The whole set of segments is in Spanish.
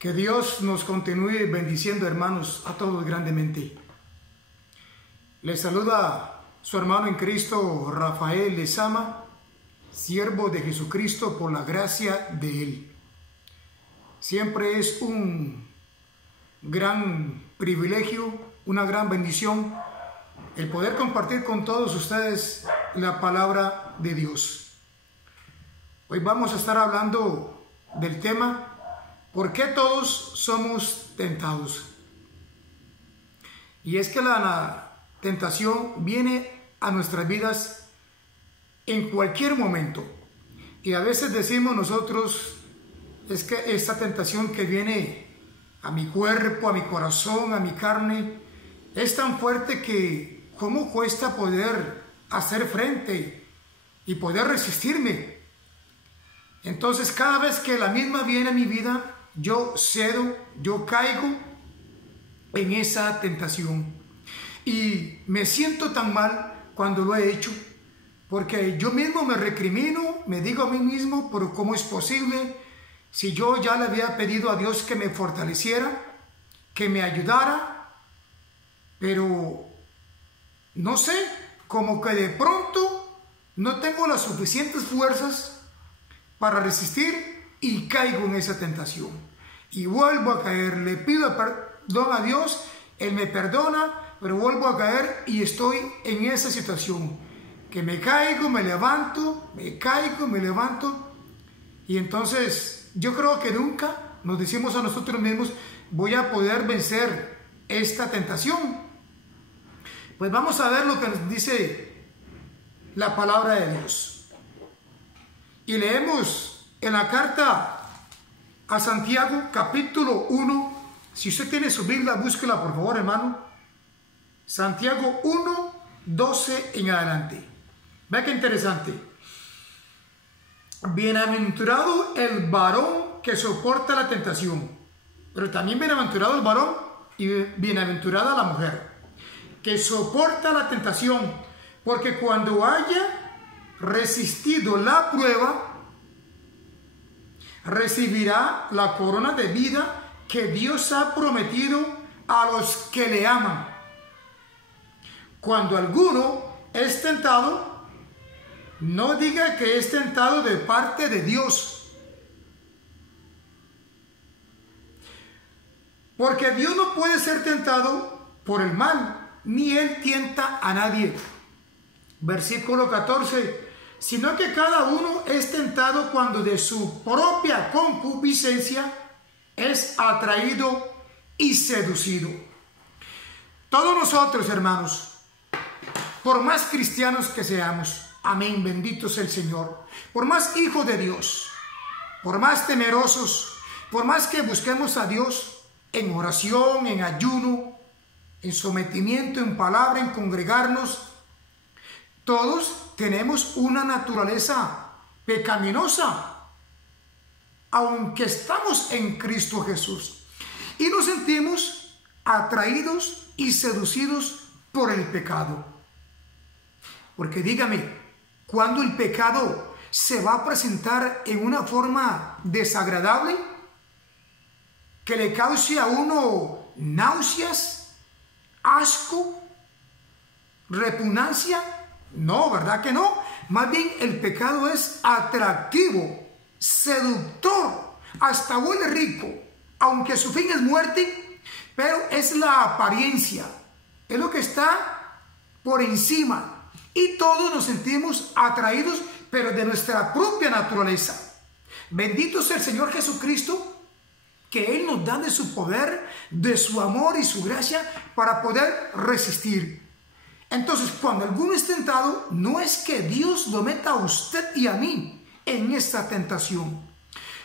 Que Dios nos continúe bendiciendo, hermanos, a todos grandemente. Les saluda su hermano en Cristo, Rafael Lezama, siervo de Jesucristo por la gracia de Él. Siempre es un gran privilegio, una gran bendición, el poder compartir con todos ustedes la palabra de Dios. Hoy vamos a estar hablando del tema ¿por qué todos somos tentados? Y es que la tentación viene a nuestras vidas en cualquier momento. Y a veces decimos nosotros, es que esta tentación que viene a mi cuerpo, a mi corazón, a mi carne, es tan fuerte que ¿cómo cuesta poder hacer frente y poder resistirme? Entonces cada vez que la misma viene a mi vida, yo cedo, yo caigo en esa tentación y me siento tan mal cuando lo he hecho, porque yo mismo me recrimino, me digo a mí mismo, pero ¿cómo es posible si yo ya le había pedido a Dios que me fortaleciera, que me ayudara? Pero no sé, como que de pronto no tengo las suficientes fuerzas para resistir y caigo en esa tentación y vuelvo a caer. Le pido perdón a Dios, Él me perdona, pero vuelvo a caer y estoy en esa situación que me caigo, me levanto, me caigo, me levanto. Y entonces yo creo que nunca nos decimos a nosotros mismos, voy a poder vencer esta tentación. Pues vamos a ver lo que nos dice la palabra de Dios. Y leemos en la carta a Santiago, capítulo 1. Si usted tiene su Biblia, búsquela por favor, hermano. Santiago 1, 12 en adelante. Vea qué interesante. Bienaventurado el varón que soporta la tentación, pero también bienaventurado el varón y bienaventurada la mujer que soporta la tentación, porque cuando haya resistido la prueba, recibirá la corona de vida que Dios ha prometido a los que le aman. Cuando alguno es tentado, no diga que es tentado de parte de Dios, porque Dios no puede ser tentado por el mal, ni Él tienta a nadie. Versículo 14. Sino que cada uno es tentado cuando de su propia concupiscencia es atraído y seducido. Todos nosotros, hermanos, por más cristianos que seamos, amén, bendito sea el Señor, por más hijos de Dios, por más temerosos, por más que busquemos a Dios en oración, en ayuno, en sometimiento, en palabra, en congregarnos, todos tenemos una naturaleza pecaminosa, aunque estamos en Cristo Jesús, y nos sentimos atraídos y seducidos por el pecado. Porque dígame, ¿cuándo el pecado se va a presentar en una forma desagradable que le cause a uno náuseas, asco, repugnancia? No, ¿verdad que no? Más bien el pecado es atractivo, seductor, hasta huele rico, aunque su fin es muerte, pero es la apariencia, es lo que está por encima y todos nos sentimos atraídos, pero de nuestra propia naturaleza. Bendito sea el Señor Jesucristo, que Él nos da de su poder, de su amor y su gracia para poder resistir. Entonces, cuando alguno es tentado, no es que Dios lo meta a usted y a mí en esta tentación,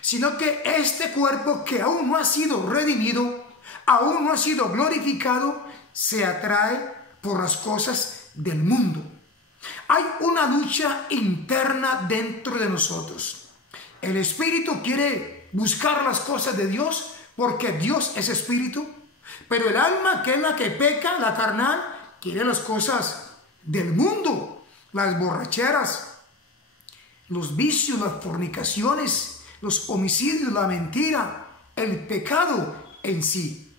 sino que este cuerpo que aún no ha sido redimido, aún no ha sido glorificado, se atrae por las cosas del mundo. Hay una lucha interna dentro de nosotros. El espíritu quiere buscar las cosas de Dios porque Dios es espíritu, pero el alma, que es la que peca, la carnal, quiere las cosas del mundo, las borracheras, los vicios, las fornicaciones, los homicidios, la mentira, el pecado en sí.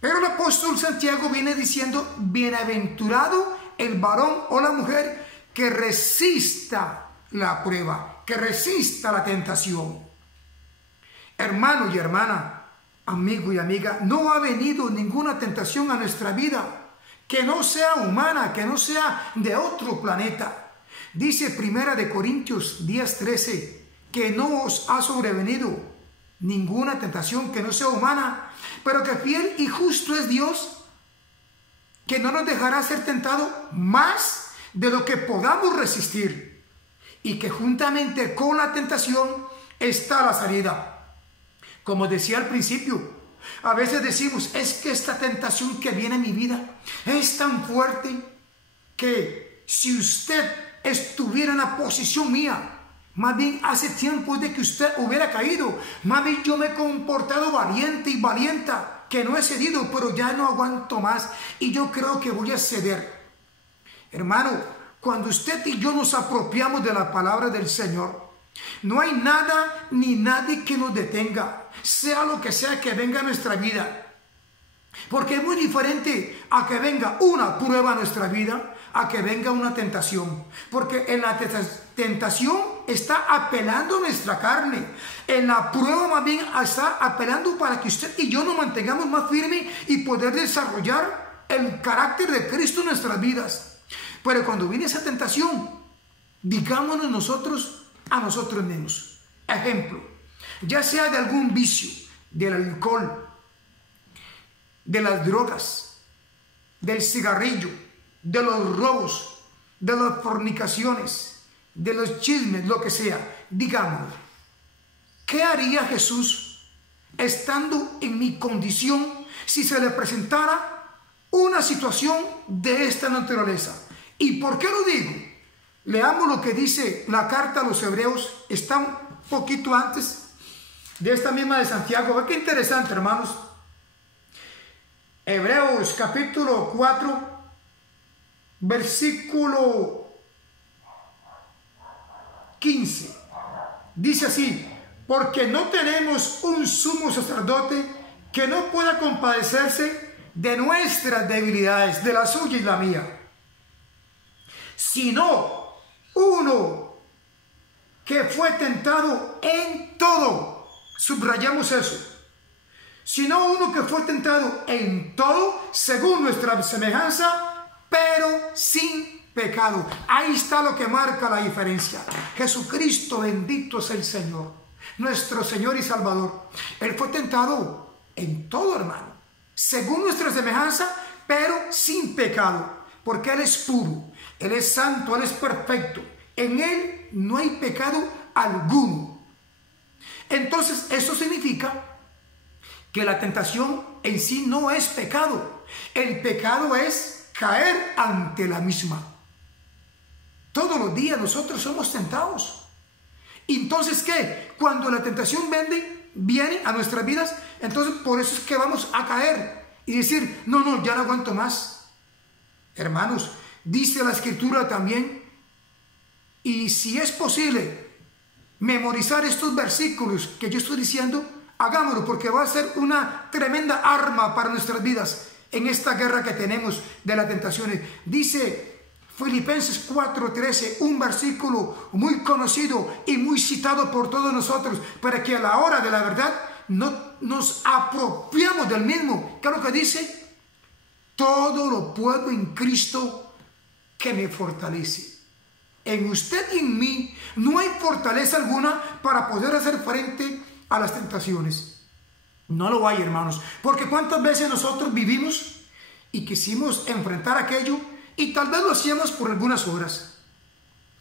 Pero el apóstol Santiago viene diciendo, bienaventurado el varón o la mujer que resista la prueba, que resista la tentación. Hermano y hermana, amigo y amiga, no ha venido ninguna tentación a nuestra vida que no sea humana, que no sea de otro planeta. Dice 1 Corintios 10:13 que no os ha sobrevenido ninguna tentación que no sea humana, pero que fiel y justo es Dios, que no nos dejará ser tentado más de lo que podamos resistir, y que juntamente con la tentación está la salida. Como decía al principio, a veces decimos, es que esta tentación que viene en mi vida es tan fuerte que si usted estuviera en la posición mía, más bien hace tiempo de que usted hubiera caído, más bien yo me he comportado valiente y valienta, que no he cedido, pero ya no aguanto más y yo creo que voy a ceder. Hermano, cuando usted y yo nos apropiamos de la palabra del Señor, no hay nada ni nadie que nos detenga, sea lo que sea que venga a nuestra vida. Porque es muy diferente a que venga una prueba a nuestra vida, a que venga una tentación. Porque en la tentación está apelando a nuestra carne. En la prueba más bien está apelando para que usted y yo nos mantengamos más firmes y poder desarrollar el carácter de Cristo en nuestras vidas. Pero cuando viene esa tentación, digámonos nosotros a nosotros mismos. Ejemplo, ya sea de algún vicio, del alcohol, de las drogas, del cigarrillo, de los robos, de las fornicaciones, de los chismes, lo que sea. Digamos, ¿qué haría Jesús estando en mi condición si se le presentara una situación de esta naturaleza? ¿Y por qué lo digo? Leamos lo que dice la carta a los Hebreos, está un poquito antes de esta misma de Santiago. Ve qué interesante, hermanos. Hebreos capítulo 4, versículo 15. Dice así: porque no tenemos un sumo sacerdote que no pueda compadecerse de nuestras debilidades, de la suya y la mía, sino uno que fue tentado en todo. Subrayamos eso. Sino uno que fue tentado en todo, según nuestra semejanza, pero sin pecado. Ahí está lo que marca la diferencia. Jesucristo, bendito es el Señor, nuestro Señor y Salvador. Él fue tentado en todo, hermano, según nuestra semejanza, pero sin pecado, porque Él es puro, Él es santo, Él es perfecto. En Él no hay pecado alguno. Entonces, eso significa que la tentación en sí no es pecado. El pecado es caer ante la misma. Todos los días nosotros somos tentados. Entonces, ¿qué? Cuando la tentación viene a nuestras vidas, entonces por eso es que vamos a caer y decir, no, ya no aguanto más. Hermanos, dice la Escritura también, y si es posible memorizar estos versículos que yo estoy diciendo, hagámoslo, porque va a ser una tremenda arma para nuestras vidas en esta guerra que tenemos de las tentaciones. Dice Filipenses 4:13, un versículo muy conocido y muy citado por todos nosotros, para que a la hora de la verdad no nos apropiamos del mismo. ¿Qué es lo que dice? Todo lo puedo en Cristo que me fortalece. En usted y en mí no hay fortaleza alguna para poder hacer frente a las tentaciones. No lo hay, hermanos, porque cuántas veces nosotros vivimos y quisimos enfrentar aquello y tal vez lo hacíamos por algunas horas,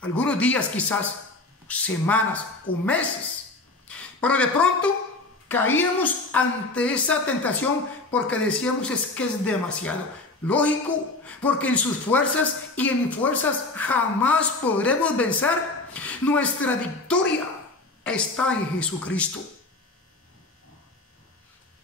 algunos días, quizás semanas o meses, pero de pronto caíamos ante esa tentación porque decíamos, es que es demasiado. Lógico, porque en sus fuerzas y en mis fuerzas jamás podremos vencer. Nuestra victoria está en Jesucristo.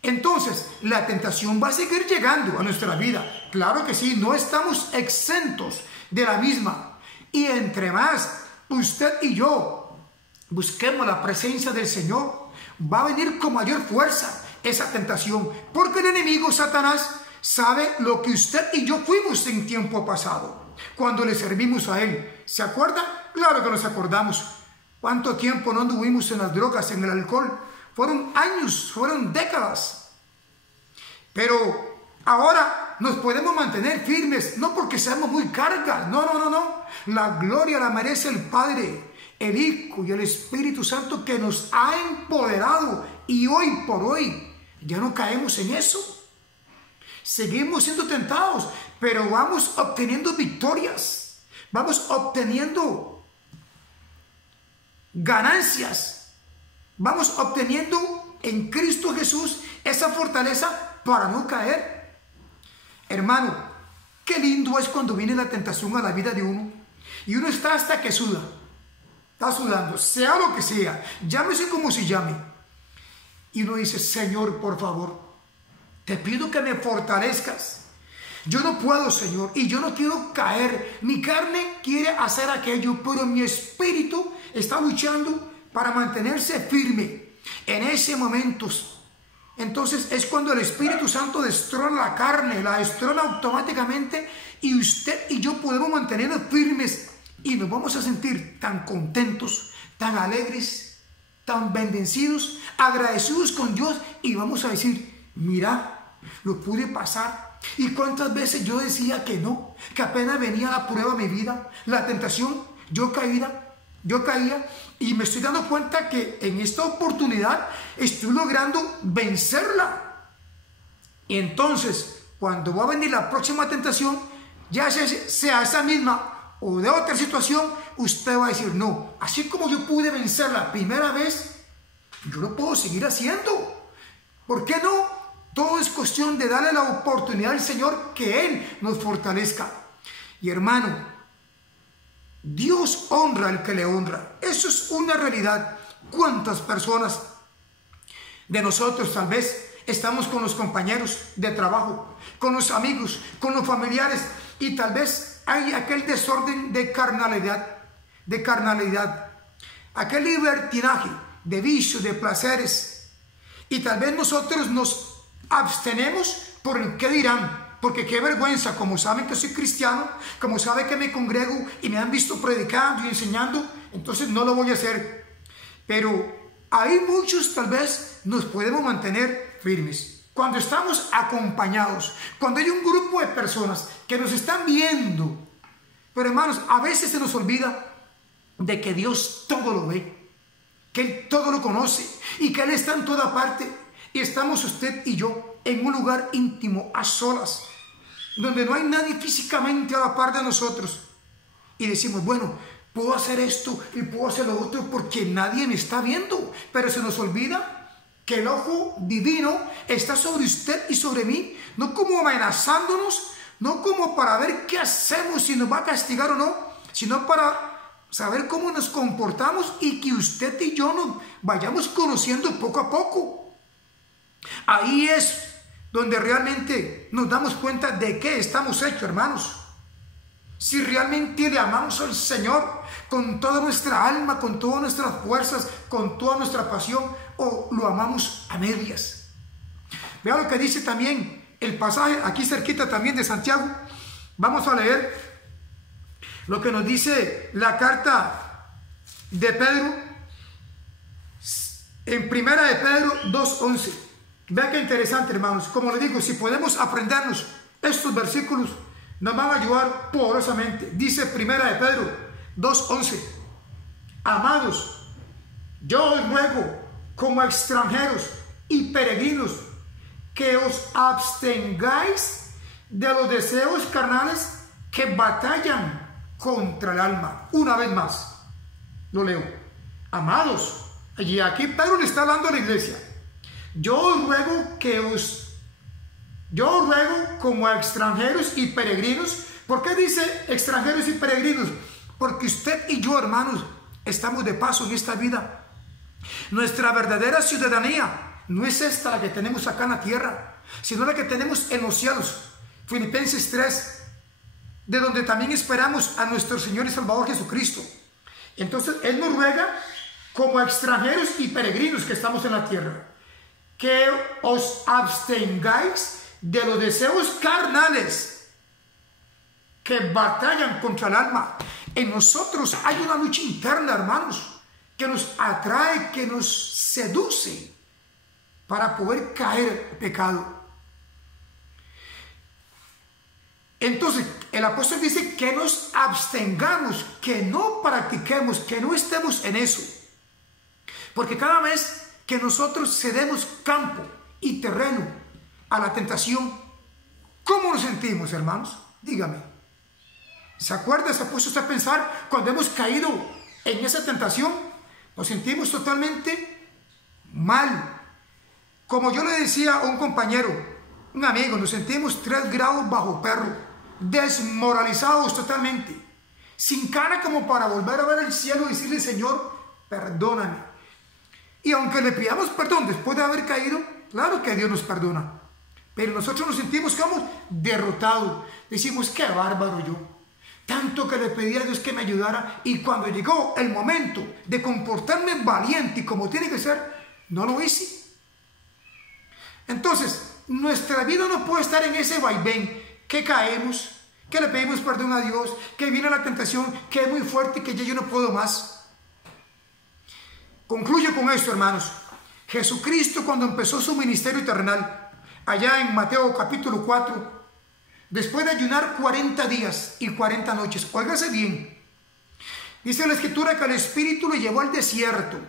Entonces, la tentación va a seguir llegando a nuestra vida. Claro que sí, no estamos exentos de la misma. Y entre más usted y yo busquemos la presencia del Señor, va a venir con mayor fuerza esa tentación, porque el enemigo Satanás sabe lo que usted y yo fuimos en tiempo pasado, cuando le servimos a él. ¿Se acuerda? Claro que nos acordamos. ¿Cuánto tiempo no anduvimos en las drogas, en el alcohol? Fueron años, fueron décadas. Pero ahora nos podemos mantener firmes, no porque seamos muy cargas, no. La gloria la merece el Padre, el Hijo y el Espíritu Santo, que nos ha empoderado, y hoy por hoy ya no caemos en eso. Seguimos siendo tentados, pero vamos obteniendo victorias, vamos obteniendo ganancias, vamos obteniendo en Cristo Jesús esa fortaleza para no caer. Hermano, qué lindo es cuando viene la tentación a la vida de uno y uno está hasta que suda, está sudando, sea lo que sea, llámese como se llame, y uno dice: Señor, por favor, te pido que me fortalezcas. Yo no puedo, Señor, y yo no quiero caer. Mi carne quiere hacer aquello, pero mi espíritu está luchando para mantenerse firme. En ese momento, entonces es cuando el Espíritu Santo destrona la carne, la destrona automáticamente, y usted y yo podemos mantenernos firmes y nos vamos a sentir tan contentos, tan alegres, tan bendecidos, agradecidos con Dios, y vamos a decir: mira, lo pude pasar. Y cuántas veces yo decía que no, que apenas venía la prueba a mi vida, la tentación, yo caía, y me estoy dando cuenta que en esta oportunidad estoy logrando vencerla. Y entonces, cuando va a venir la próxima tentación, ya sea esa misma o de otra situación, usted va a decir: no, así como yo pude vencer la primera vez, yo lo puedo seguir haciendo. ¿Por qué no? Todo es cuestión de darle la oportunidad al Señor, que Él nos fortalezca. Y hermano, Dios honra al que le honra. Eso es una realidad. ¿Cuántas personas de nosotros tal vez estamos con los compañeros de trabajo, con los amigos, con los familiares, y tal vez hay aquel desorden de carnalidad, aquel libertinaje de vicios, de placeres, y tal vez nosotros nos abstenemos por el qué dirán, porque qué vergüenza, como saben que soy cristiano, como saben que me congrego y me han visto predicando y enseñando, entonces no lo voy a hacer. Pero hay muchos, tal vez nos podemos mantener firmes cuando estamos acompañados, cuando hay un grupo de personas que nos están viendo. Pero hermanos, a veces se nos olvida de que Dios todo lo ve, que Él todo lo conoce y que Él está en toda parte. Y estamos usted y yo en un lugar íntimo, a solas, donde no hay nadie físicamente a la par de nosotros. Y decimos: bueno, puedo hacer esto y puedo hacer lo otro porque nadie me está viendo. Pero se nos olvida que el ojo divino está sobre usted y sobre mí, no como amenazándonos, no como para ver qué hacemos, si nos va a castigar o no, sino para saber cómo nos comportamos y que usted y yo nos vayamos conociendo poco a poco. Ahí es donde realmente nos damos cuenta de qué estamos hechos, hermanos. Si realmente le amamos al Señor con toda nuestra alma, con todas nuestras fuerzas, con toda nuestra pasión, o lo amamos a medias. Vea lo que dice también el pasaje aquí cerquita también de Santiago. Vamos a leer lo que nos dice la carta de Pedro en Primera de Pedro 2:11. Vean qué interesante, hermanos. Como les digo, si podemos aprendernos estos versículos, nos van a ayudar poderosamente. Dice Primera de Pedro 2:11: amados, yo os ruego como extranjeros y peregrinos que os abstengáis de los deseos carnales que batallan contra el alma. Una vez más, lo leo. Amados, y aquí Pedro le está hablando a la iglesia. Yo os ruego como a extranjeros y peregrinos. ¿Por qué dice extranjeros y peregrinos? Porque usted y yo, hermanos, estamos de paso en esta vida. Nuestra verdadera ciudadanía no es esta la que tenemos acá en la tierra, sino la que tenemos en los cielos. Filipenses 3, de donde también esperamos a nuestro Señor y Salvador Jesucristo. Entonces Él nos ruega como extranjeros y peregrinos que estamos en la tierra, que os abstengáis de los deseos carnales que batallan contra el alma. En nosotros hay una lucha interna, hermanos, que nos atrae, que nos seduce para poder caer en pecado. Entonces, el apóstol dice que nos abstengamos, que no practiquemos, que no estemos en eso. Porque cada vez que nosotros cedemos campo y terreno a la tentación, ¿cómo nos sentimos, hermanos? Dígame. ¿Se acuerda? ¿Se ha puesto usted a pensar cuando hemos caído en esa tentación? Nos sentimos totalmente mal. Como yo le decía a un compañero, un amigo, nos sentimos 3 grados bajo perro, desmoralizados totalmente, sin cara como para volver a ver el cielo y decirle: Señor, perdóname. Y aunque le pidamos perdón después de haber caído, claro que Dios nos perdona, pero nosotros nos sentimos como derrotados. Decimos: qué bárbaro yo, tanto que le pedí a Dios que me ayudara, y cuando llegó el momento de comportarme valiente y como tiene que ser, no lo hice. Entonces, nuestra vida no puede estar en ese vaivén, que caemos, que le pedimos perdón a Dios, que viene la tentación, que es muy fuerte y que ya yo no puedo más. Concluyo con esto, hermanos. Jesucristo, cuando empezó su ministerio terrenal, allá en Mateo capítulo 4, después de ayunar 40 días y 40 noches, óigase bien, dice la Escritura que el Espíritu le llevó al desierto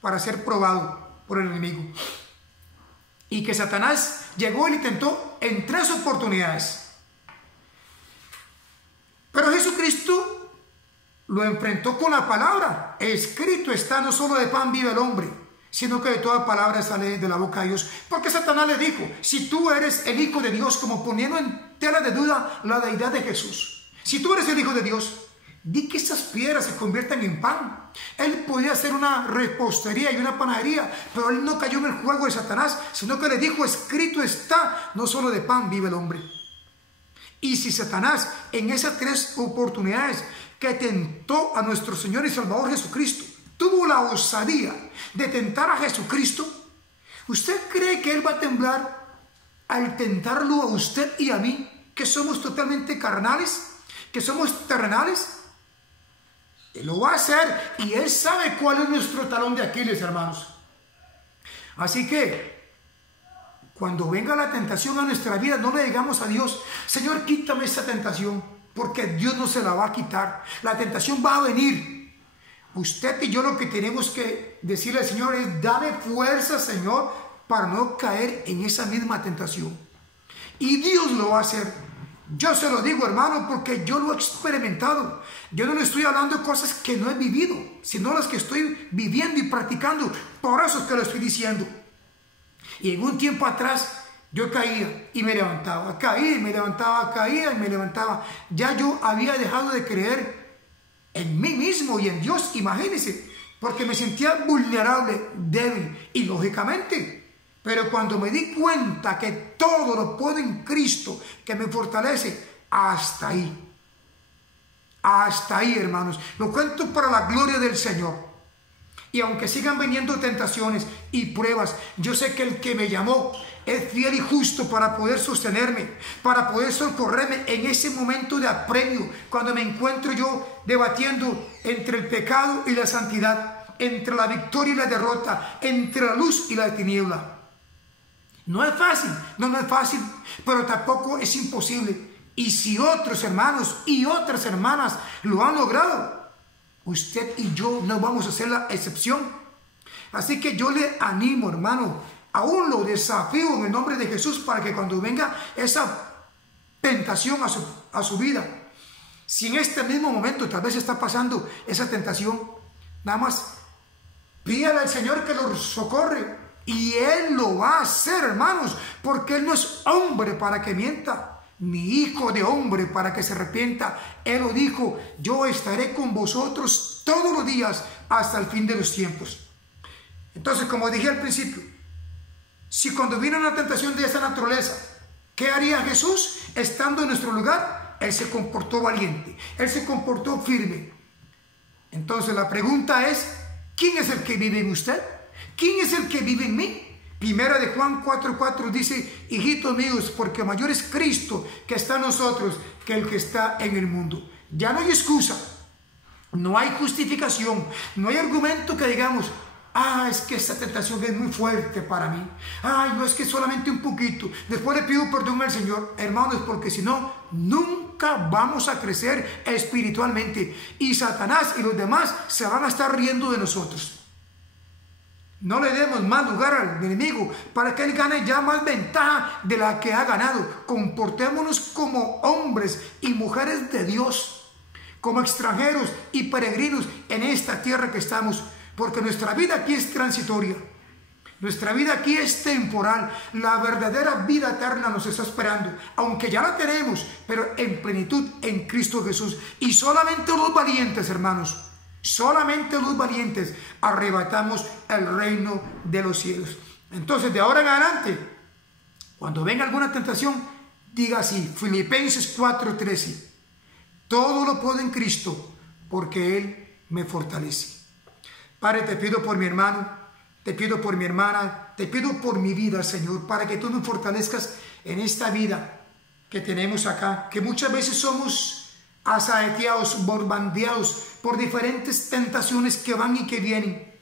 para ser probado por el enemigo, y que Satanás llegó y le tentó en 3 oportunidades. Pero Jesucristo lo enfrentó con la palabra. Escrito está: no solo de pan vive el hombre, sino que de toda palabra sale de la boca de Dios. Porque Satanás le dijo: si tú eres el Hijo de Dios, como poniendo en tela de duda la deidad de Jesús, si tú eres el Hijo de Dios, di que estas piedras se conviertan en pan. Él podía hacer una repostería y una panadería, pero él no cayó en el juego de Satanás, sino que le dijo: escrito está, no solo de pan vive el hombre. Y si Satanás en esas 3 oportunidades que tentó a nuestro Señor y Salvador Jesucristo tuvo la osadía de tentar a Jesucristo, ¿usted cree que Él va a temblar al tentarlo a usted y a mí, que somos totalmente carnales, que somos terrenales? Él lo va a hacer, y Él sabe cuál es nuestro talón de Aquiles, hermanos. Así que cuando venga la tentación a nuestra vida, no le digamos a Dios: Señor, quítame esta tentación, porque Dios no se la va a quitar. La tentación va a venir. Usted y yo lo que tenemos que decirle al Señor es: dame fuerza, Señor, para no caer en esa misma tentación. Y Dios lo va a hacer. Yo se lo digo, hermano, porque yo lo he experimentado. Yo no le estoy hablando de cosas que no he vivido, sino las que estoy viviendo y practicando. Por eso es que lo estoy diciendo. Y en un tiempo atrás yo caía y me levantaba, caía y me levantaba, caía y me levantaba. Ya yo había dejado de creer en mí mismo y en Dios, imagínense, porque me sentía vulnerable, débil, y lógicamente. Pero cuando me di cuenta que todo lo puedo en Cristo, que me fortalece, hasta ahí, hermanos, lo cuento para la gloria del Señor. Y aunque sigan viniendo tentaciones y pruebas, yo sé que el que me llamó es fiel y justo para poder sostenerme, para poder socorrerme en ese momento de apremio, cuando me encuentro yo debatiendo entre el pecado y la santidad, entre la victoria y la derrota, entre la luz y la tiniebla. No es fácil, no es fácil, pero tampoco es imposible. Y si otros hermanos y otras hermanas lo han logrado, usted y yo no vamos a hacer la excepción. Así que yo le animo, hermano, aún lo desafío en el nombre de Jesús, para que cuando venga esa tentación a su vida, si en este mismo momento tal vez está pasando esa tentación, nada más pídale al Señor que lo socorre, y Él lo va a hacer, hermanos, porque Él no es hombre para que mienta, ni hijo de hombre para que se arrepienta. Él lo dijo: yo estaré con vosotros todos los días hasta el fin de los tiempos. Entonces, como dije al principio, si cuando viene una tentación de esta naturaleza, ¿qué haría Jesús estando en nuestro lugar? Él se comportó valiente, Él se comportó firme. Entonces la pregunta es: ¿Quién es el que vive en usted? ¿Quién es el que vive en mí? Primera de Juan 4:4 dice, hijitos míos, porque mayor es Cristo que está en nosotros que el que está en el mundo. Ya no hay excusa, no hay justificación, no hay argumento que digamos, es que esta tentación es muy fuerte para mí. No, es que solamente un poquito. Después le pido perdón al Señor, hermanos, porque si no, nunca vamos a crecer espiritualmente. Y Satanás y los demás se van a estar riendo de nosotros. No le demos más lugar al enemigo para que él gane ya más ventaja de la que ha ganado. Comportémonos como hombres y mujeres de Dios, como extranjeros y peregrinos en esta tierra que estamos, porque nuestra vida aquí es transitoria. Nuestra vida aquí es temporal. La verdadera vida eterna nos está esperando, aunque ya la tenemos, pero en plenitud en Cristo Jesús. Y solamente los valientes, hermanos, solamente los valientes arrebatamos el reino de los cielos. Entonces, de ahora en adelante, cuando venga alguna tentación, diga así, Filipenses 4:13, todo lo puedo en Cristo, porque Él me fortalece. Padre, te pido por mi hermano, te pido por mi hermana, te pido por mi vida, Señor, para que tú me fortalezcas en esta vida que tenemos acá, que muchas veces somos asaeteados, bombardeados por diferentes tentaciones que van y que vienen.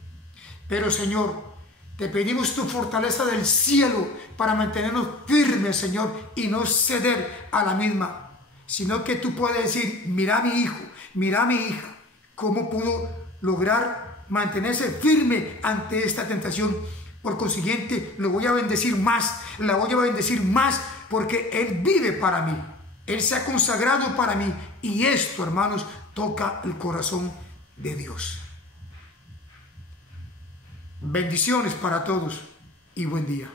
Pero, Señor, te pedimos tu fortaleza del cielo para mantenernos firmes, Señor, y no ceder a la misma, sino que tú puedes decir, mira a mi hijo, mira a mi hija, cómo pudo lograr mantenerse firme ante esta tentación. Por consiguiente, lo voy a bendecir más, la voy a bendecir más, porque Él vive para mí, Él se ha consagrado para mí, y esto, hermanos, toca el corazón de Dios. Bendiciones para todos y buen día.